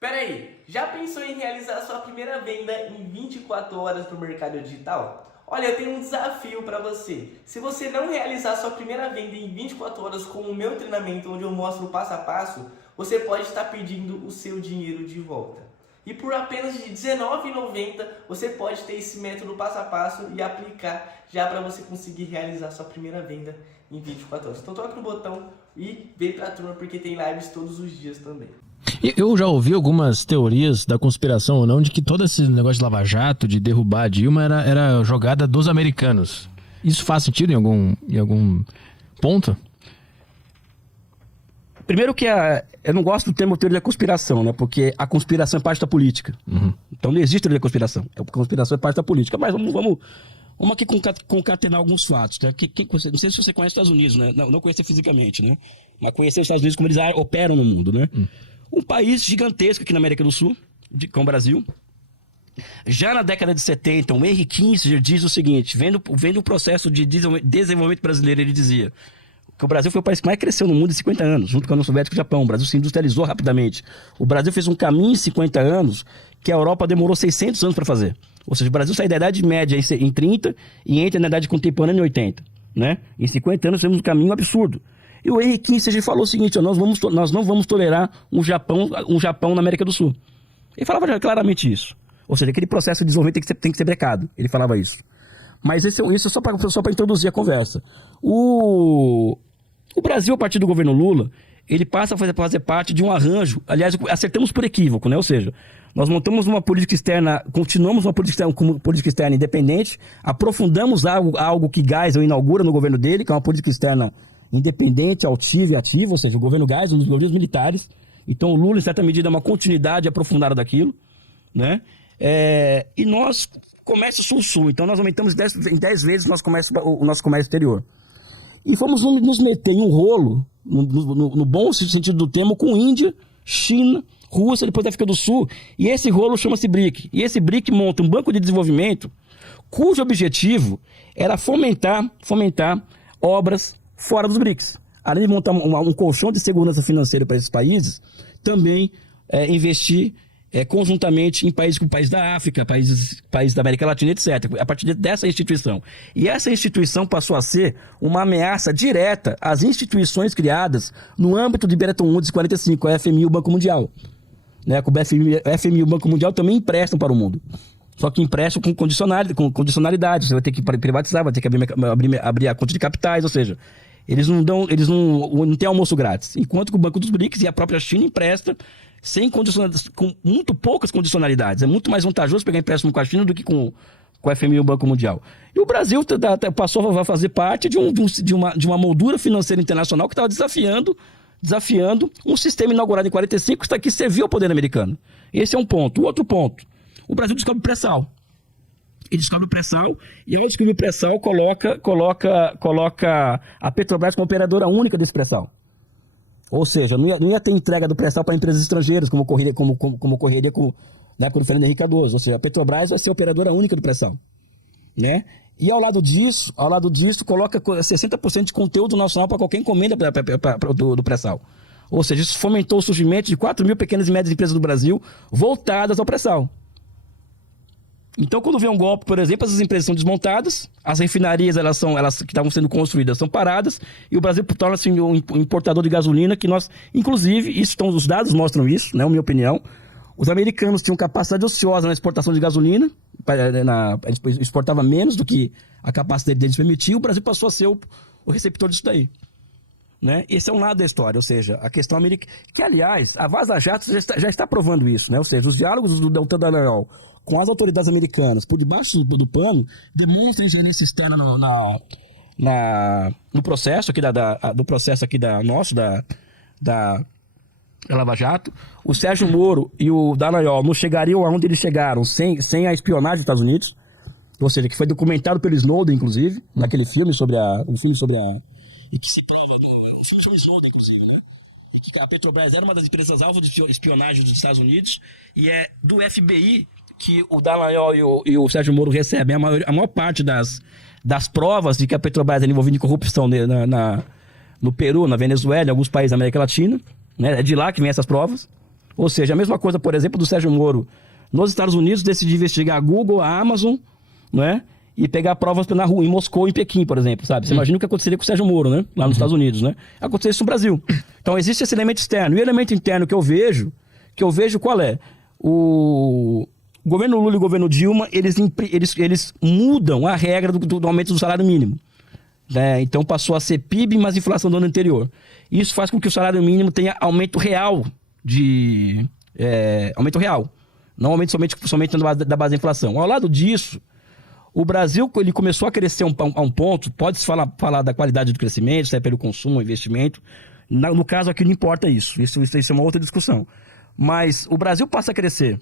Pera aí, já pensou em realizar sua primeira venda em 24 horas no mercado digital? Olha, eu tenho um desafio para você. Se você não realizar sua primeira venda em 24 horas com o meu treinamento, onde eu mostro o passo a passo, você pode estar pedindo o seu dinheiro de volta. E por apenas de R$19,90 você pode ter esse método passo a passo e aplicar já para você conseguir realizar sua primeira venda em 24 horas. Então toca no botão e vem para a turma porque tem lives todos os dias também. Eu já ouvi algumas teorias da conspiração ou não de que todo esse negócio de Lava Jato, de derrubar a Dilma, era jogada dos americanos. Isso faz sentido em algum ponto? Primeiro que eu não gosto do termo teoria da conspiração, né? Porque a conspiração é parte da política. Uhum. Então não existe teoria da conspiração. A conspiração é parte da política. Mas vamos aqui concatenar alguns fatos. Né? Não sei se você conhece os Estados Unidos, né? Não conhecer fisicamente, né? Mas conhecer os Estados Unidos como eles operam no mundo, né? Um país gigantesco aqui na América do Sul, com o Brasil. Já na década de 70, o Henry Kissinger diz o seguinte, vendo o processo de desenvolvimento brasileiro, ele dizia que o Brasil foi o país que mais cresceu no mundo em 50 anos, junto com a União Soviética e o Japão. O Brasil se industrializou rapidamente. O Brasil fez um caminho em 50 anos que a Europa demorou 600 anos para fazer. Ou seja, o Brasil sai da Idade Média em 30 e entra na Idade Contemporânea em 80. Né? Em 50 anos fizemos um caminho absurdo. E o Henry Kissinger falou o seguinte, ó, nós não vamos tolerar um Japão na América do Sul. Ele falava claramente isso. Ou seja, aquele processo de desenvolvimento tem que ser brecado. Ele falava isso. Mas isso é só para introduzir a conversa. O Brasil, a partir do governo Lula, ele passa a fazer parte de um arranjo. Aliás, acertamos por equívoco, né? Ou seja, nós montamos uma política externa, continuamos uma política externa independente, aprofundamos algo que Geisel inaugura no governo dele, que é uma política externa independente, altiva e ativa, ou seja, o governo Geisel, um dos governos militares. Então o Lula, em certa medida, é uma continuidade aprofundada daquilo, né? E nós, comércio sul-sul, então nós aumentamos em 10 vezes o nosso comércio exterior. E fomos nos meter em um rolo, no bom sentido do termo, com Índia, China, Rússia, depois da África do Sul. E esse rolo chama-se BRIC. E esse BRIC monta um banco de desenvolvimento cujo objetivo era fomentar obras fora dos BRICS. Além de montar um colchão de segurança financeira para esses países, também investir conjuntamente em países como o país da África, países da América Latina, etc. A partir dessa instituição. E essa instituição passou a ser uma ameaça direta às instituições criadas no âmbito de Bretton Woods 45, a FMI e o Banco Mundial. Né? O FMI e o Banco Mundial também emprestam para o mundo. Só que emprestam com condicionalidade. Você vai ter que privatizar, vai ter que abrir a conta de capitais, ou seja, eles não têm almoço grátis. Enquanto que o Banco dos BRICS e a própria China empresta com muito poucas condicionalidades. É muito mais vantajoso pegar empréstimo com a China do que com o FMI e o Banco Mundial. E o Brasil passou a fazer parte de uma moldura financeira internacional que estava desafiando um sistema inaugurado em 45 que serviu ao poder americano. Esse é um ponto. O outro ponto, o Brasil descobre pré-sal. Ele descobre o pré-sal e ao descobrir o pré-sal coloca a Petrobras como operadora única desse pré-sal. Ou seja, não ia ter entrega do pré-sal para empresas estrangeiras, como ocorreria na época do Fernando Henrique Cardoso. Ou seja, a Petrobras vai ser a operadora única do pré-sal. Né? E ao lado disso, coloca 60% de conteúdo nacional para qualquer encomenda do pré-sal. Ou seja, isso fomentou o surgimento de 4 mil pequenas e médias empresas do Brasil voltadas ao pré-sal. Então, quando vem um golpe, por exemplo, essas empresas são desmontadas, as refinarias elas que estavam sendo construídas são paradas, e o Brasil torna-se um importador de gasolina, que nós, inclusive, os dados mostram isso, né, na minha opinião, os americanos tinham capacidade ociosa na exportação de gasolina, eles exportavam menos do que a capacidade deles permitia, o Brasil passou a ser o receptor disso daí. Né? Esse é um lado da história, ou seja, a questão americana, que aliás, a Vaza Jato já está provando isso, né? Ou seja, os diálogos do Deltan Dallagnol com as autoridades americanas por debaixo do pano demonstram ingerência externa no processo aqui da Lava Jato. O Sérgio Moro e o Dallagnol não chegariam aonde eles chegaram sem a espionagem dos Estados Unidos, ou seja, que foi documentado pelo Snowden, inclusive, naquele filme e que se prova, um filme sobre Snowden, inclusive, né? E que a Petrobras era uma das empresas alvo de espionagem dos Estados Unidos e é do FBI que o Dallagnol e o Sérgio Moro recebem a maior parte das provas de que a Petrobras é envolvida em corrupção no Peru, na Venezuela, em alguns países da América Latina. Né? É de lá que vem essas provas. Ou seja, a mesma coisa, por exemplo, do Sérgio Moro nos Estados Unidos, decidir investigar a Google, a Amazon, não é? E pegar provas na rua, em Moscou, em Pequim, por exemplo, sabe? Você imagina o que aconteceria com o Sérgio Moro, né? Lá nos Estados Unidos, né? Aconteceria isso no Brasil. Então, existe esse elemento externo. E o elemento interno que eu vejo qual é? O governo Lula e o governo Dilma, eles mudam a regra do aumento do salário mínimo. Né? Então, passou a ser PIB, mas inflação do ano anterior. Isso faz com que o salário mínimo tenha aumento real aumento real. Não aumento somente da base da inflação. Ao lado disso, o Brasil ele começou a crescer a um ponto, pode-se falar da qualidade do crescimento, se é pelo consumo, investimento. No caso aqui não importa isso. Isso é uma outra discussão. Mas o Brasil passa a crescer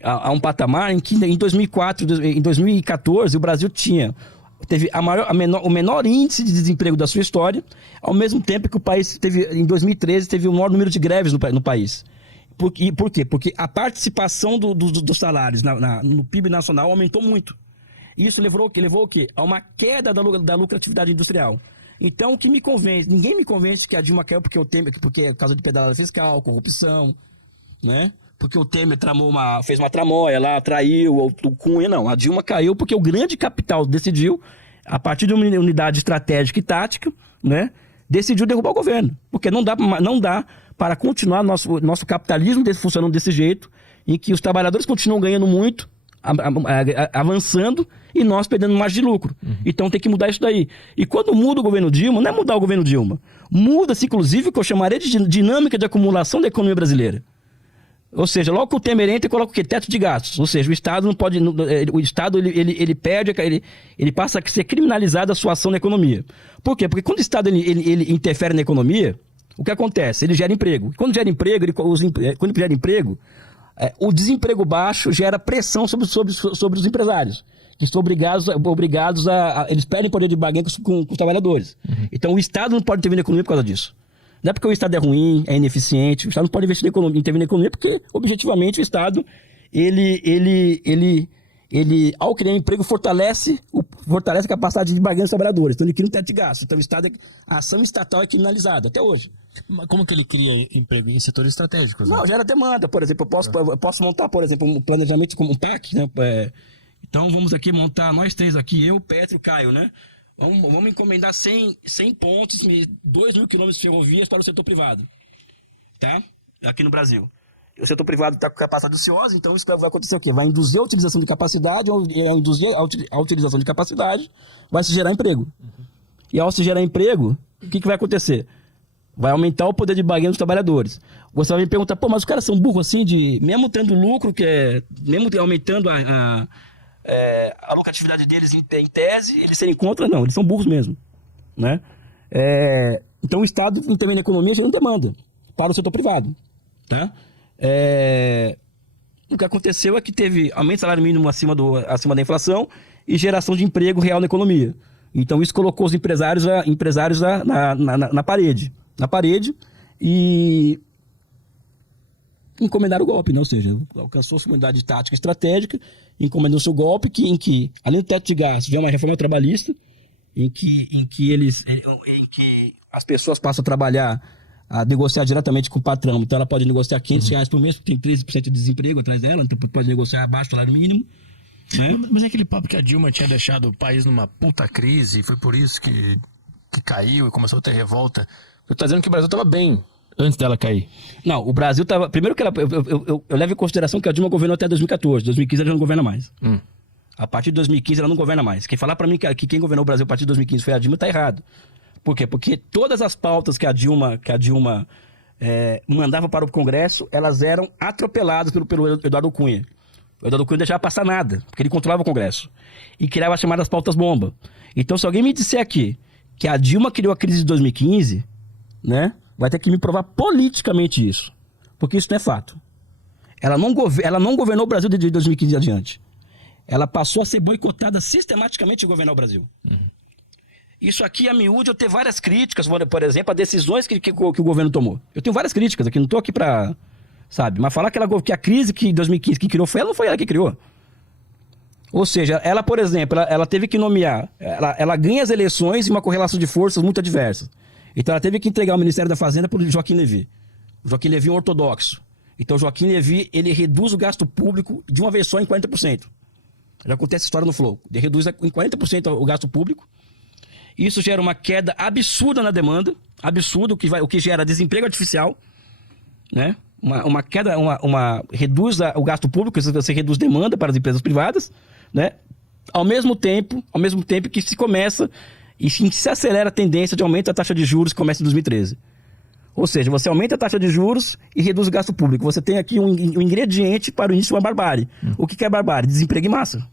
a um patamar em que em 2014 o Brasil teve o menor índice de desemprego da sua história, ao mesmo tempo que o país em 2013 teve o maior número de greves no país. Por quê? Porque a participação dos salários no PIB nacional aumentou muito. Isso levou o quê? A uma queda da lucratividade industrial. Então, o que me convence? Ninguém me convence que a Dilma caiu porque é por causa de pedalada fiscal, corrupção, né? Porque o Temer fez uma tramóia lá, traiu o Cunha. Não, a Dilma caiu porque o grande capital decidiu, a partir de uma unidade estratégica e tática, né? Decidiu derrubar o governo. Porque não dá para continuar nosso capitalismo funcionando desse jeito, em que os trabalhadores continuam ganhando muito, avançando, e nós perdendo margem de lucro. Então tem que mudar isso daí. E quando muda o governo Dilma, não é mudar o governo Dilma. Muda-se, inclusive, o que eu chamaria de dinâmica de acumulação da economia brasileira. Ou seja, logo que o Temer entra, coloca o quê? Teto de gastos. Ou seja, o Estado não pode... O Estado, ele perde... Ele passa a ser criminalizado a sua ação na economia. Por quê? Porque quando o Estado ele interfere na economia, o que acontece? Ele gera emprego. Quando gera emprego, o desemprego baixo gera pressão sobre os empresários, que estão obrigados a... Eles perdem poder de barganha com os trabalhadores. Então, o Estado não pode intervir na economia por causa disso. Não é porque o Estado é ruim, é ineficiente, o Estado não pode intervir na economia porque, objetivamente, o Estado, ele ao criar emprego, fortalece a capacidade de barganha dos trabalhadores. Então, ele cria um teto de gastos. Então, a ação estatal é criminalizada, até hoje. Mas como que ele cria emprego em setores estratégicos? Né? Não, gera demanda. Por exemplo, eu posso montar, por exemplo, um planejamento como um PAC, né? Então, vamos aqui montar, nós três aqui, eu, Petro e o Caio, né? Vamos encomendar 100 pontes, 2.000 quilômetros de ferrovias para o setor privado, tá? Aqui no Brasil. O setor privado está com capacidade ociosa, então isso vai acontecer o quê? Vai induzir a utilização de capacidade, ou induzir a utilização de capacidade, vai se gerar emprego. E ao se gerar emprego, o que vai acontecer? Vai aumentar o poder de barganha dos trabalhadores. Você vai me perguntar, pô, mas os caras são burros assim, mesmo tendo lucro, mesmo aumentando a lucratividade deles em tese, eles serem contra? Não, eles são burros mesmo, né? Então o Estado intervém na economia gerando demanda para o setor privado, tá? O que aconteceu é que teve aumento do salário mínimo acima da inflação e geração de emprego real na economia. Então isso colocou os empresários na parede e encomendaram o golpe, né? Ou seja, alcançou sua unidade tática estratégica, encomendou seu golpe, em que, além do teto de gastos, vem uma reforma trabalhista, em que as pessoas passam a trabalhar, a negociar diretamente com o patrão. Então ela pode negociar R$500 por mês, porque tem 13% de desemprego atrás dela, então pode negociar abaixo do salário mínimo. Né? Mas é aquele papo que a Dilma tinha deixado o país numa puta crise, e foi por isso que caiu e começou a ter revolta. Eu tô dizendo que o Brasil estava bem antes dela cair. Não, o Brasil estava... Primeiro que eu levo em consideração que a Dilma governou até 2014. 2015 ela já não governa mais. A partir de 2015 ela não governa mais. Quem falar para mim que quem governou o Brasil a partir de 2015 foi a Dilma, tá errado. Por quê? Porque todas as pautas que a Dilma mandava para o Congresso, elas eram atropeladas pelo Eduardo Cunha. O Eduardo Cunha não deixava passar nada, porque ele controlava o Congresso. E criava as chamadas pautas-bomba. Então, se alguém me disser aqui que a Dilma criou a crise de 2015, né, vai ter que me provar politicamente isso. Porque isso não é fato. Ela não governou o Brasil desde 2015 adiante. Ela passou a ser boicotada sistematicamente de governar o Brasil. Isso aqui, a miúde, eu tenho várias críticas, por exemplo, a decisões que o governo tomou. Eu tenho várias críticas aqui, não estou aqui para... Sabe? Mas falar que a crise que 2015 que criou foi ela, não foi ela que criou. Ou seja, ela, por exemplo, ela teve que nomear... Ela ganha as eleições em uma correlação de forças muito adversa. Então ela teve que entregar o Ministério da Fazenda para o Joaquim Levy. Joaquim Levy é um ortodoxo. Então, Joaquim Levy, ele reduz o gasto público de uma vez só em 40%. Já acontece essa história no Flow. Ele reduz em 40% o gasto público. Isso gera uma queda absurda na demanda. Absurdo, o que gera desemprego artificial. Né? Uma queda, reduz o gasto público, você reduz demanda para as empresas privadas. Né? Ao mesmo tempo que se começa e se acelera a tendência de aumento da taxa de juros que começa em 2013. Ou seja, você aumenta a taxa de juros e reduz o gasto público. Você tem aqui um ingrediente para o início de uma barbárie. O que é barbárie? Desemprego em massa.